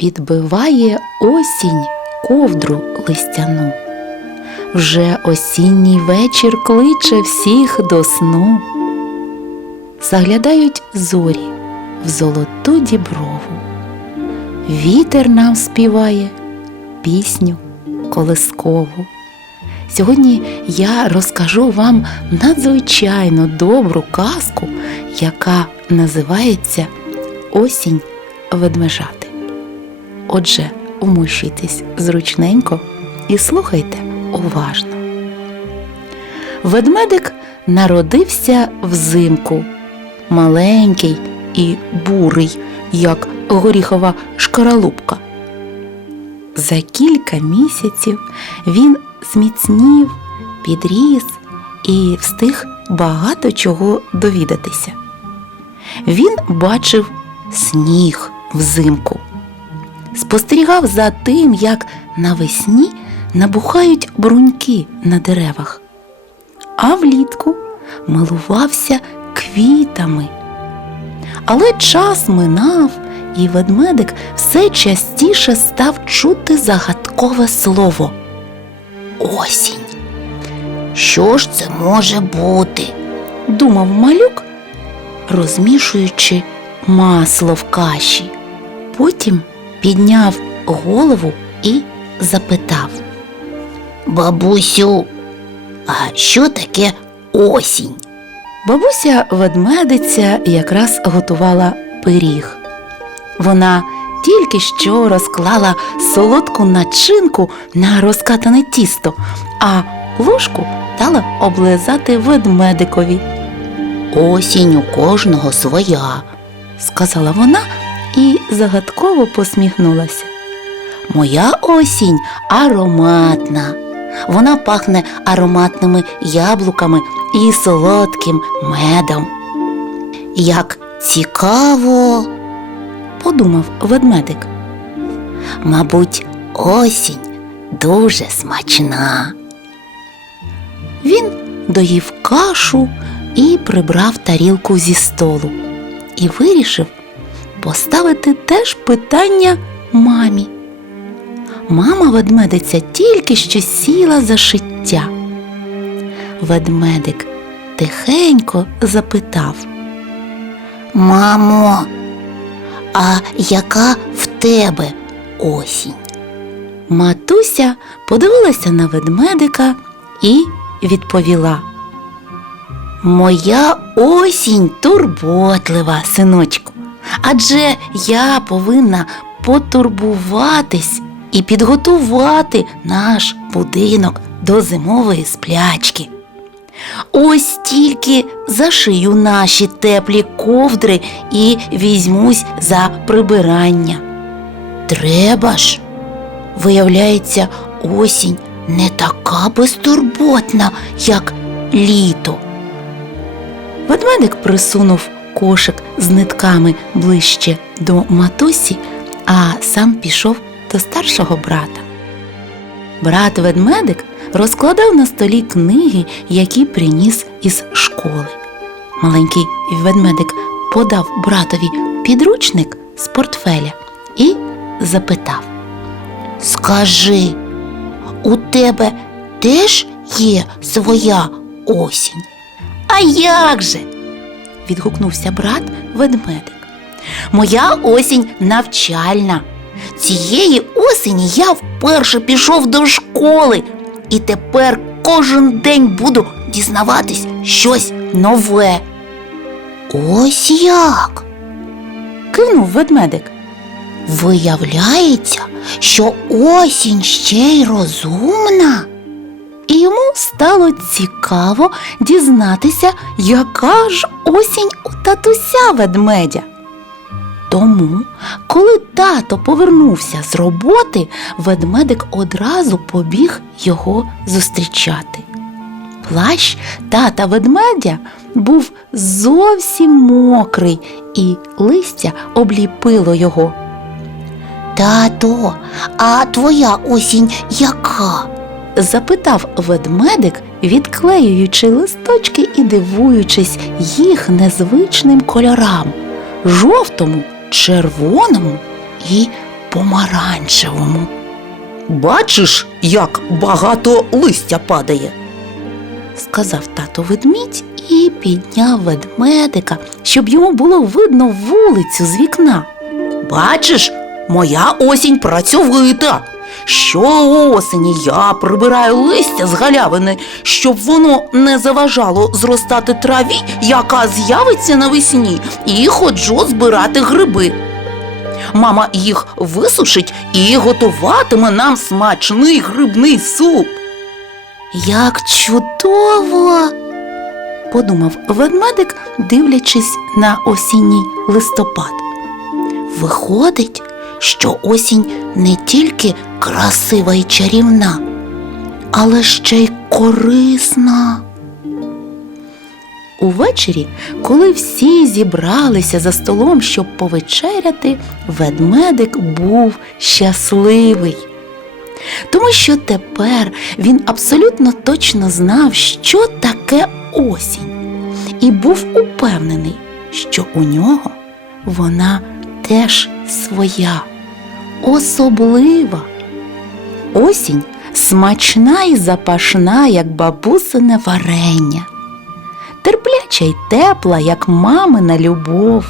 підбиває осінь ковдру листяну. Вже осінній вечір кличе всіх до сну. Заглядають зорі в золоту діброву. Вітер нам співає пісню колискову. Сьогодні я розкажу вам надзвичайно добру казку, яка називається Осінь ведмежати. Отже, вмощуйтесь зручненько і слухайте уважно. Ведмедик народився взимку, маленький і бурий, як горіхова шкаралупка. За кілька місяців він зміцнів, підріс і встиг багато чого довідатися. Він бачив сніг взимку, спостерігав за тим, як навесні набухають бруньки на деревах, а влітку милувався квітами. Але час минав, і ведмедик все частіше став чути загадкове слово осінь. Що ж це може бути? Думав малюк, розмішуючи масло в каші. Потім підняв голову і запитав. Бабусю, а що таке осінь? Бабуся ведмедиця якраз готувала пиріг. Вона тільки що розклала солодку начинку на розкатане тісто, а ложку дала облизати ведмедикові, Осінь у кожного своя. сказала вона і загадково посміхнулася. Моя осінь ароматна. Вона пахне ароматними яблуками і солодким медом. Як цікаво, Подумав ведмедик. мабуть, осінь дуже смачна. Він доїв кашу і прибрав тарілку зі столу. І вирішив поставити теж питання мамі. Мама ведмедиця тільки що сіла за шиття. Ведмедик тихенько запитав. Мамо, а яка в тебе осінь? Матуся подивилася на ведмедика і відповіла. Моя осінь турботлива, синочку. Адже я повинна потурбуватись і підготувати наш будинок до зимової сплячки. Ось тільки зашию наші теплі ковдри і візьмусь за прибирання. Треба ж. Виявляється, осінь не така безтурботна, як літо. Ведмедик присунув кошик з нитками ближче до матусі, а сам пішов до старшого брата. Брат ведмедик розкладав на столі книги, які приніс із школи. Маленький ведмедик подав братові підручник з портфеля і запитав. Скажи, у тебе теж є своя осінь? А як же? Відгукнувся брат ведмедик. Моя осінь навчальна. Цієї осені я вперше пішов до школи, і тепер кожен день буду дізнаватись щось нове. Ось як. Кивнув ведмедик. Виявляється, що осінь ще й розумна. Стало цікаво дізнатися, яка ж осінь у татуся ведмедя. Тому, коли тато повернувся з роботи, ведмедик одразу побіг його зустрічати. Плащ тата ведмедя був зовсім мокрий, і листя обліпило його. Тато, а твоя осінь яка? Запитав ведмедик, відклеюючи листочки і дивуючись їх незвичним кольорам жовтому, червоному і помаранчевому. Бачиш, як багато листя падає, сказав тато ведмідь і підняв ведмедика, щоб йому було видно вулицю з вікна. Бачиш, моя осінь працьовита. Щоосені я прибираю листя з галявини, щоб воно не заважало зростати траві, яка з'явиться навесні, і ходжу збирати гриби. Мама їх висушить і готуватиме нам смачний грибний суп. Як чудово! подумав ведмедик, дивлячись на осінній листопад. Виходить, що осінь не тільки красива і чарівна, але ще й корисна. Увечері, коли всі зібралися за столом, щоб повечеряти, ведмедик був щасливий. Тому що тепер він абсолютно точно знав, що таке осінь, і був упевнений, що у нього вона теж своя, особлива. Осінь смачна і запашна, як бабусине варення терпляча й тепла, як мамина любов.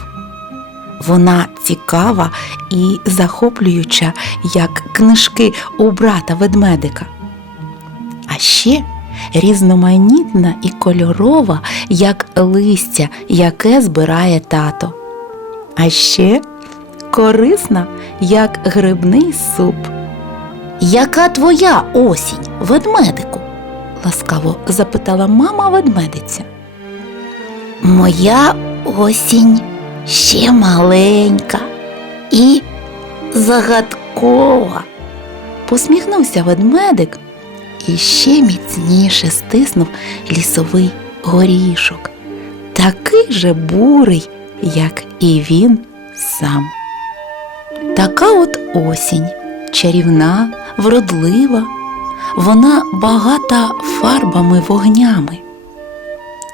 Вона цікава і захоплююча, як книжки у брата ведмедика. А ще різноманітна і кольорова, як листя, яке збирає тато. А ще корисна, як грибний суп. Яка твоя осінь, ведмедику? ласкаво запитала мама ведмедиця. Моя осінь ще маленька і загадкова. Посміхнувся ведмедик і ще міцніше стиснув лісовий горішок, такий же бурий, як і він сам. Така от осінь, чарівна, вродлива, вона багата фарбами вогнями.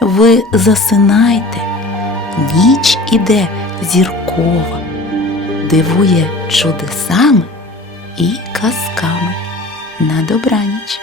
Ви засинайте, ніч іде зіркова, дивує чудесами і казками на добраніч.